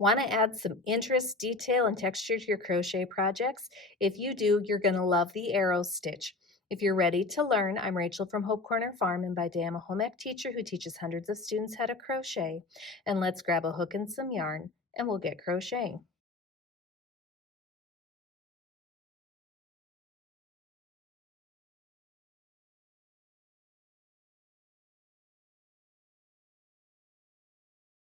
Want to add some interest, detail, and texture to your crochet projects? If you do, you're going to love the arrow stitch. If you're ready to learn, I'm Rachel from Hope Corner Farm, and by day I'm a home ec teacher who teaches hundreds of students how to crochet. And let's grab a hook and some yarn, and we'll get crocheting.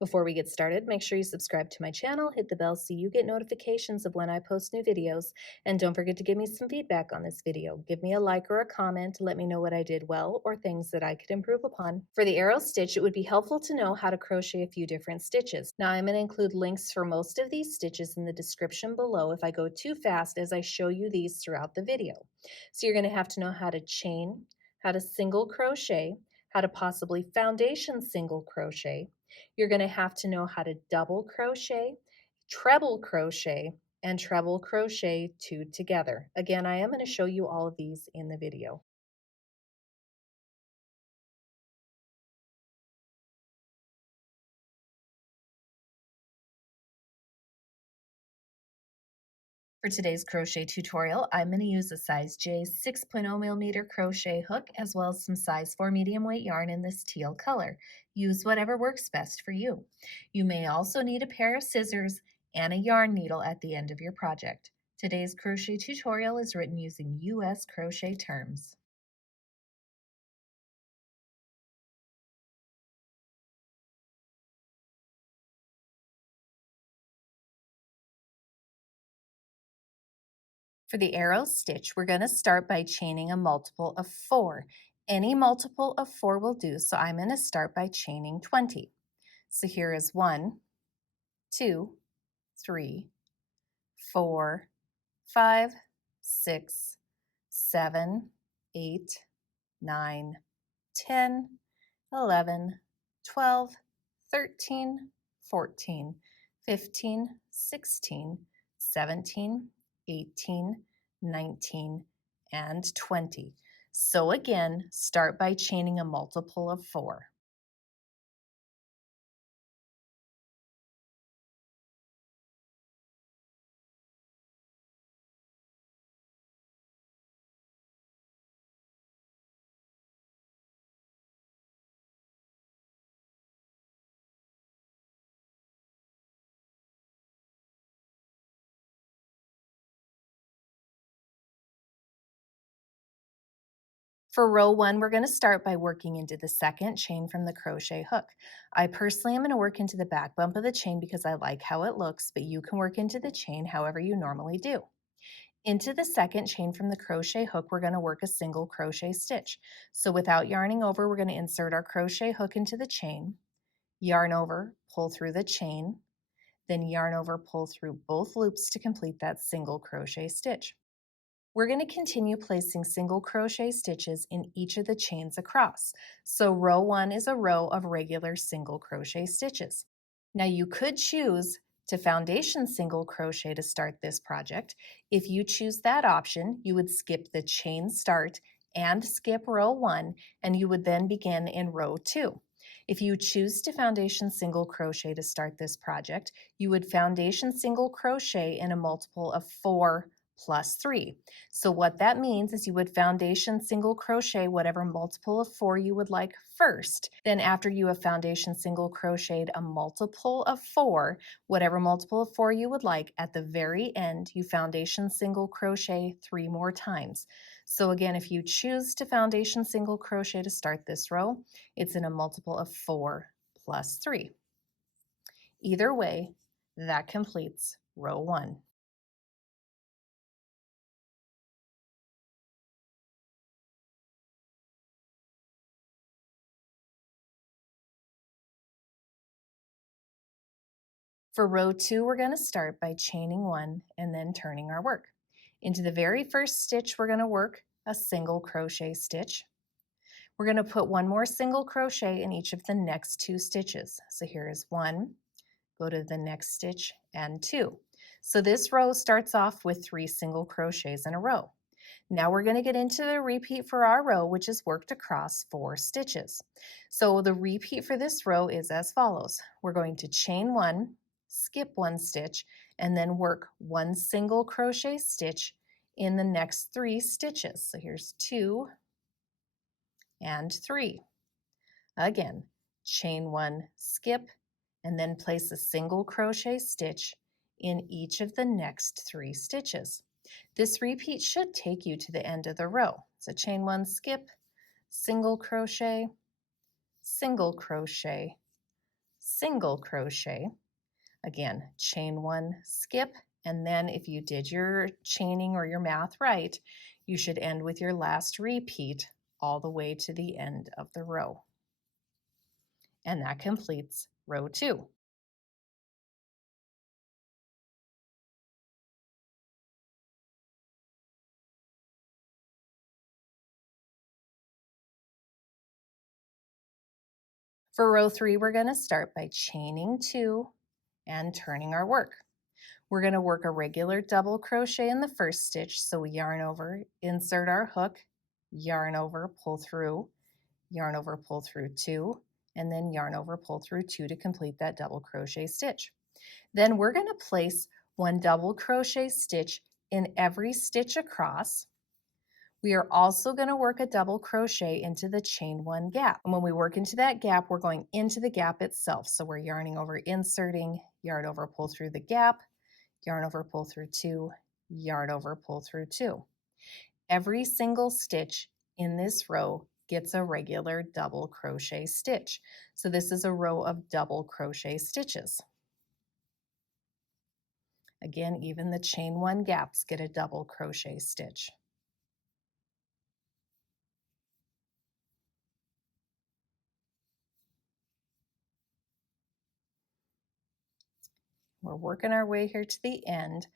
Before we get started, make sure you subscribe to my channel, hit the bell so you get notifications of when I post new videos, and don't forget to give me some feedback on this video. Give me a like or a comment to let me know what I did well or things that I could improve upon. For the arrow stitch, it would be helpful to know how to crochet a few different stitches. Now I'm going to include links for most of these stitches in the description below if I go too fast as I show you these throughout the video. So you're going to have to know how to chain, how to single crochet, how to possibly foundation single crochet. You're going to have to know how to double crochet, treble crochet, and treble crochet two together. Again, I am going to show you all of these in the video. For today's crochet tutorial, I'm going to use a size J 6.0 millimeter crochet hook as well as some size 4 medium weight yarn in this teal color. Use whatever works best for you. You may also need a pair of scissors and a yarn needle at the end of your project. Today's crochet tutorial is written using US crochet terms. For the arrow stitch, we're going to start by chaining a multiple of 4. Any multiple of 4 will do, so I'm going to start by chaining 20. So here is 1, 2, 3, 4, 5, 6, 7, 8, 9, 10, 11, 12, 13, 14, 15, 16, 17, 18, 19, and 20. So again, start by chaining a multiple of 4. For row 1, we're going to start by working into the second chain from the crochet hook. I personally am going to work into the back bump of the chain because I like how it looks, but you can work into the chain however you normally do. Into the second chain from the crochet hook, we're going to work a single crochet stitch. So without yarning over, we're going to insert our crochet hook into the chain, yarn over, pull through the chain, then yarn over, pull through both loops to complete that single crochet stitch. We're going to continue placing single crochet stitches in each of the chains across. So row 1 is a row of regular single crochet stitches. Now you could choose to foundation single crochet to start this project. If you choose that option, you would skip the chain start and skip row 1, and you would then begin in row 2. If you choose to foundation single crochet to start this project, you would foundation single crochet in a multiple of 4 plus 3. So what that means is you would foundation single crochet whatever multiple of 4 you would like first. Then after you have foundation single crocheted a multiple of 4, whatever multiple of 4 you would like, at the very end you foundation single crochet 3 more times. So again, if you choose to foundation single crochet to start this row, it's in a multiple of 4 plus 3. Either way, that completes row 1. For row 2, we're going to start by chaining 1 and then turning our work. Into the very first stitch, we're going to work a single crochet stitch. We're going to put one more single crochet in each of the next 2 stitches. So here is 1, go to the next stitch, and 2. So this row starts off with 3 single crochets in a row. Now we're going to get into the repeat for our row, which is worked across 4 stitches. So the repeat for this row is as follows. We're going to chain 1, skip one stitch, and then work one single crochet stitch in the next 3 stitches. So here's 2 and 3. Again, chain 1, skip, and then place a single crochet stitch in each of the next 3 stitches. This repeat should take you to the end of the row. So chain 1, skip, single crochet, single crochet, single crochet. Again, chain 1, skip, and then if you did your chaining or your math right, you should end with your last repeat all the way to the end of the row. And that completes row 2. For row 3, we're going to start by chaining 2 and turning our work. We're going to work a regular double crochet in the first stitch, so we yarn over, insert our hook, yarn over, pull through, yarn over, pull through 2, and then yarn over, pull through 2 to complete that double crochet stitch. Then we're going to place one double crochet stitch in every stitch across. We are also going to work a double crochet into the chain 1 gap. And when we work into that gap, we're going into the gap itself. So we're yarning over, inserting, yarn over, pull through the gap, yarn over, pull through 2, yarn over, pull through 2. Every single stitch in this row gets a regular double crochet stitch. So this is a row of double crochet stitches. Again, even the chain 1 gaps get a double crochet stitch. We're working our way here to the end.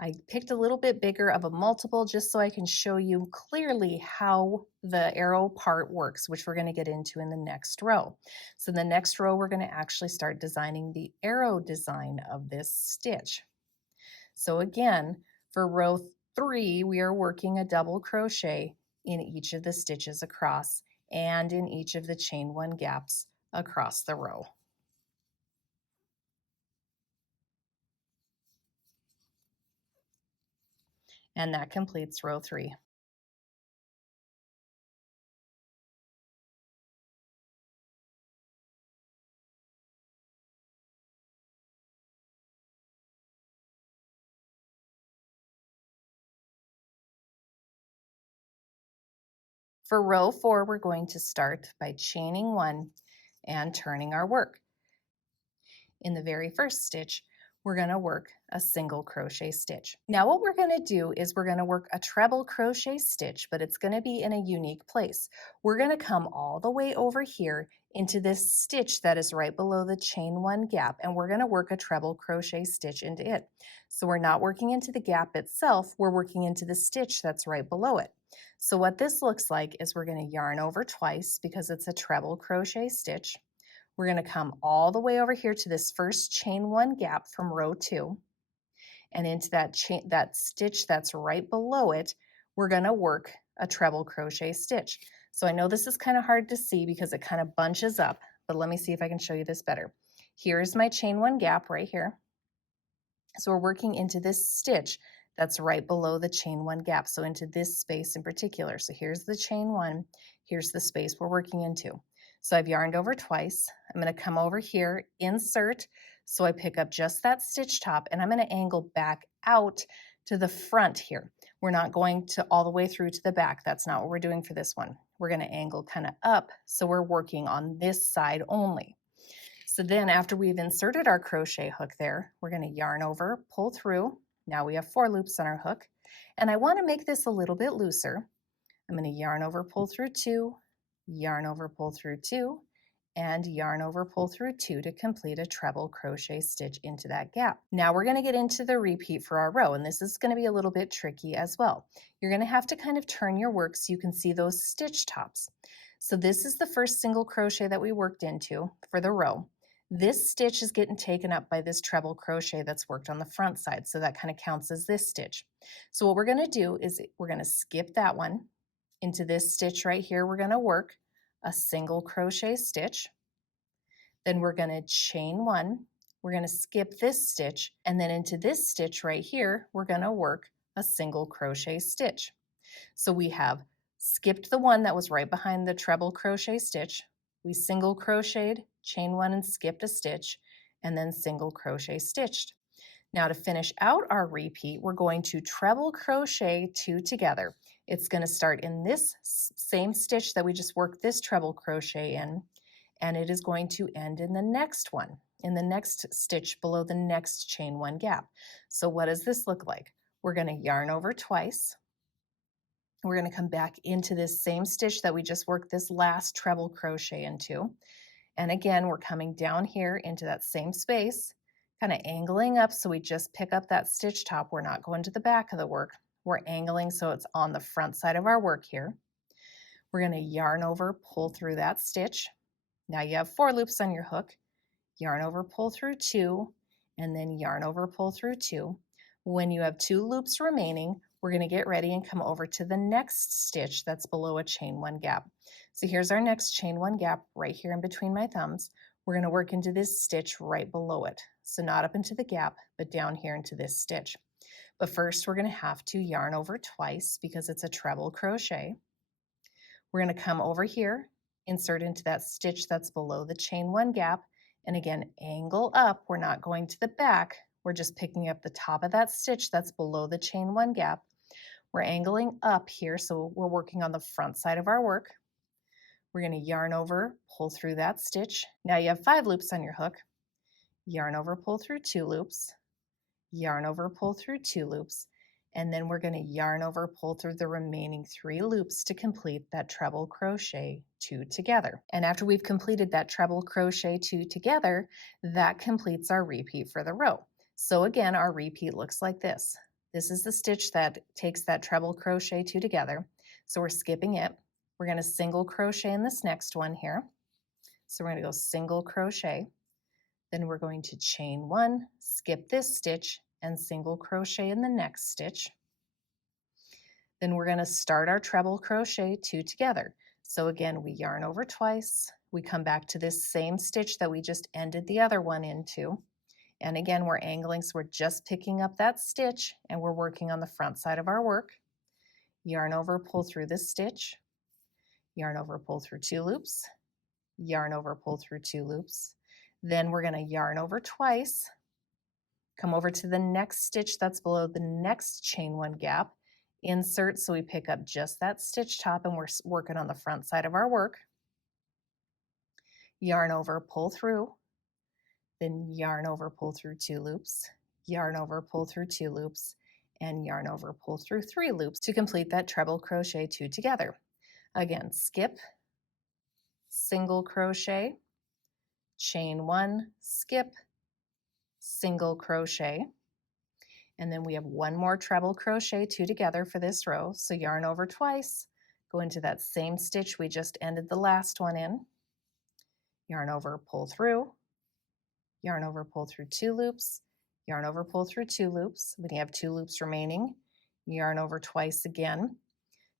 I picked a little bit bigger of a multiple just so I can show you clearly how the arrow part works, which we're going to get into in the next row. So in the next row, we're going to actually start designing the arrow design of this stitch. So again, for row 3, we are working a double crochet in each of the stitches across and in each of the chain 1 gaps across the row. And that completes row 3. For row 4, we're going to start by chaining 1 and turning our work. In the very first stitch, we're going to work a single crochet stitch. Now what we're going to do is we're going to work a treble crochet stitch, but it's going to be in a unique place. We're going to come all the way over here into this stitch that is right below the chain 1 gap, and we're going to work a treble crochet stitch into it. So we're not working into the gap itself, we're working into the stitch that's right below it. So what this looks like is we're going to yarn over twice because it's a treble crochet stitch. We're going to come all the way over here to this first chain 1 gap from row 2, and into that stitch that's right below it, we're going to work a treble crochet stitch. So I know this is kind of hard to see because it kind of bunches up, but let me see if I can show you this better. Here's my chain 1 gap right here. So we're working into this stitch that's right below the chain 1 gap, so into this space in particular. So here's the chain 1, here's the space we're working into. So I've yarned over twice. I'm going to come over here, insert, so I pick up just that stitch top, and I'm going to angle back out to the front here. We're not going to all the way through to the back. That's not what we're doing for this one. We're going to angle kind of up, so we're working on this side only. So then after we've inserted our crochet hook there, we're going to yarn over, pull through. Now we have 4 loops on our hook, and I want to make this a little bit looser. I'm going to yarn over, pull through 2, yarn over, pull through 2, and yarn over, pull through 2 to complete a treble crochet stitch into that gap. Now we're going to get into the repeat for our row, and this is going to be a little bit tricky as well. You're going to have to kind of turn your work so you can see those stitch tops. So this is the first single crochet that we worked into for the row. This stitch is getting taken up by this treble crochet that's worked on the front side, so that kind of counts as this stitch. So what we're going to do is we're going to skip that one. Into this stitch right here, we're going to work a single crochet stitch. Then we're going to chain 1, we're going to skip this stitch, and then into this stitch right here, we're going to work a single crochet stitch. So we have skipped the one that was right behind the treble crochet stitch. We single crocheted, chain one and skipped a stitch, and then single crochet stitched. Now to finish out our repeat, we're going to treble crochet two together. It's going to start in this same stitch that we just worked this treble crochet in, and it is going to end in the next one, in the next stitch below the next chain one gap. So what does this look like? We're going to yarn over twice. We're going to come back into this same stitch that we just worked this last treble crochet into. And again, we're coming down here into that same space, kind of angling up so we just pick up that stitch top. We're not going to the back of the work. We're angling so it's on the front side of our work here. We're going to yarn over, pull through that stitch. Now you have 4 loops on your hook. Yarn over, pull through 2, and then yarn over, pull through 2. When you have 2 loops remaining, we're going to get ready and come over to the next stitch that's below a chain 1 gap. So here's our next chain 1 gap right here in between my thumbs. We're going to work into this stitch right below it. So not up into the gap, but down here into this stitch. But first we're going to have to yarn over twice because it's a treble crochet. We're going to come over here, insert into that stitch that's below the chain 1 gap, and again angle up. We're not going to the back, we're just picking up the top of that stitch that's below the chain 1 gap. We're angling up here, so we're working on the front side of our work. We're going to yarn over, pull through that stitch. Now you have 5 loops on your hook. Yarn over, pull through 2 loops. Yarn over, pull through 2 loops. And then we're going to yarn over, pull through the remaining 3 loops to complete that treble crochet 2 together. And after we've completed that treble crochet 2 together, that completes our repeat for the row. So again, our repeat looks like this. This is the stitch that takes that treble crochet 2 together. So we're skipping it. We're going to single crochet in this next one here. So we're going to go single crochet. Then we're going to chain 1, skip this stitch, and single crochet in the next stitch. Then we're going to start our treble crochet 2 together. So again, we yarn over twice. We come back to this same stitch that we just ended the other one into. And again, we're angling, so we're just picking up that stitch and we're working on the front side of our work. Yarn over, pull through this stitch. Yarn over, pull through 2 loops. Yarn over, pull through 2 loops. Then we're going to yarn over twice. Come over to the next stitch that's below the next chain 1 gap. Insert so we pick up just that stitch top and we're working on the front side of our work. Yarn over, pull through. Then yarn over, pull through 2 loops, yarn over, pull through 2 loops, and yarn over, pull through 3 loops to complete that treble crochet 2 together. Again, skip, single crochet, chain 1, skip, single crochet, and then we have 1 more treble crochet 2 together for this row. So yarn over twice, go into that same stitch we just ended the last one in, yarn over, pull through, yarn over, pull through 2 loops, yarn over, pull through 2 loops. When you have 2 loops remaining, yarn over twice again.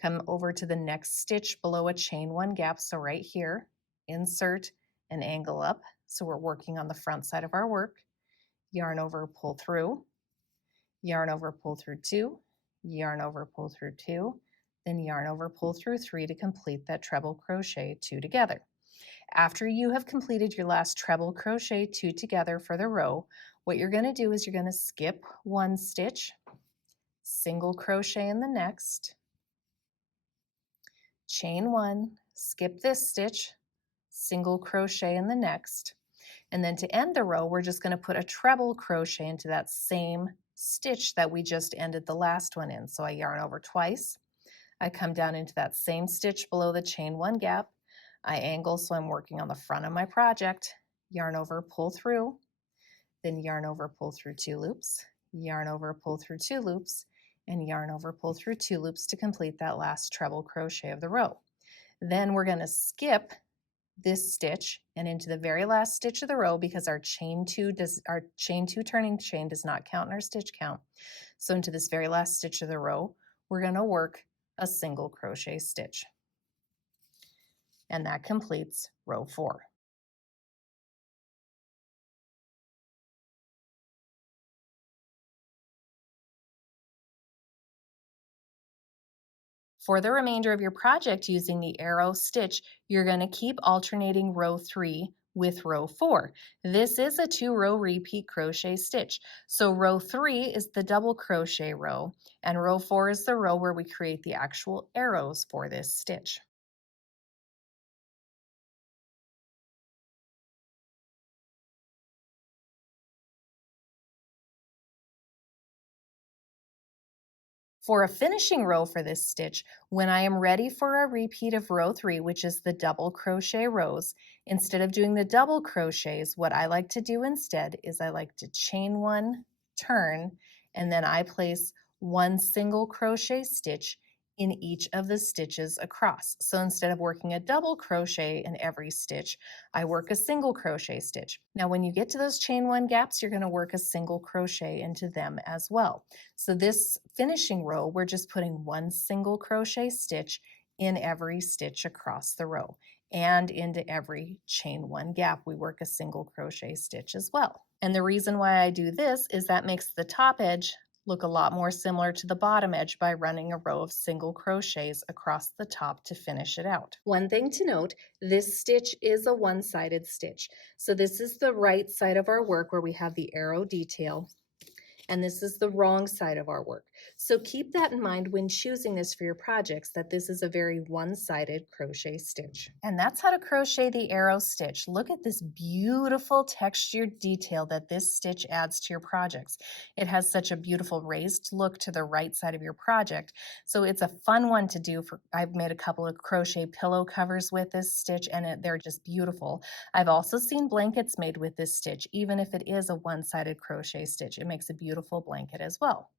Come over to the next stitch below a chain 1 gap, so right here, insert and angle up. So we're working on the front side of our work. Yarn over, pull through, yarn over, pull through 2, yarn over, pull through 2, then yarn over, pull through 3 to complete that treble crochet 2 together. After you have completed your last treble crochet 2 together for the row, what you're going to do is you're going to skip 1 stitch, single crochet in the next, chain 1, skip this stitch, single crochet in the next, and then to end the row, we're just going to put a treble crochet into that same stitch that we just ended the last one in. So I yarn over twice, I come down into that same stitch below the chain 1 gap, I angle so I'm working on the front of my project, yarn over, pull through, then yarn over, pull through 2 loops, yarn over, pull through 2 loops, and yarn over, pull through 2 loops to complete that last treble crochet of the row. Then we're going to skip this stitch and into the very last stitch of the row because our chain 2 turning chain does not count in our stitch count. So into this very last stitch of the row, we're going to work a single crochet stitch. And that completes row 4. For the remainder of your project using the arrow stitch, you're going to keep alternating row 3 with row 4. This is a 2-row repeat crochet stitch. So row 3 is the double crochet row, and row 4 is the row where we create the actual arrows for this stitch. For a finishing row for this stitch, when I am ready for a repeat of row 3, which is the double crochet rows, instead of doing the double crochets, what I like to do instead is I like to chain 1, turn, and then I place 1 single crochet stitch in each of the stitches across. So instead of working a double crochet in every stitch, I work a single crochet stitch. Now when you get to those chain 1 gaps, you're going to work a single crochet into them as well. So this finishing row, we're just putting 1 single crochet stitch in every stitch across the row, and into every chain 1 gap we work a single crochet stitch as well. And the reason why I do this is that makes the top edge look a lot more similar to the bottom edge by running a row of single crochets across the top to finish it out. One thing to note, this stitch is a one-sided stitch. So this is the right side of our work where we have the arrow detail, and this is the wrong side of our work. So keep that in mind when choosing this for your projects, that this is a very one-sided crochet stitch. And that's how to crochet the arrow stitch. Look at this beautiful textured detail that this stitch adds to your projects. It has such a beautiful raised look to the right side of your project. So it's a fun one to do. I've made a couple of crochet pillow covers with this stitch, and they're just beautiful. I've also seen blankets made with this stitch, even if it is a one-sided crochet stitch. It makes a beautiful blanket as well.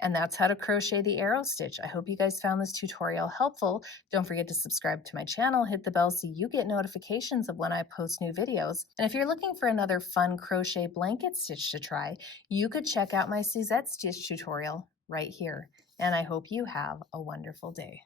And that's how to crochet the arrow stitch. I hope you guys found this tutorial helpful. Don't forget to subscribe to my channel, hit the bell so you get notifications of when I post new videos. And if you're looking for another fun crochet blanket stitch to try, you could check out my Suzette stitch tutorial right here. And I hope you have a wonderful day.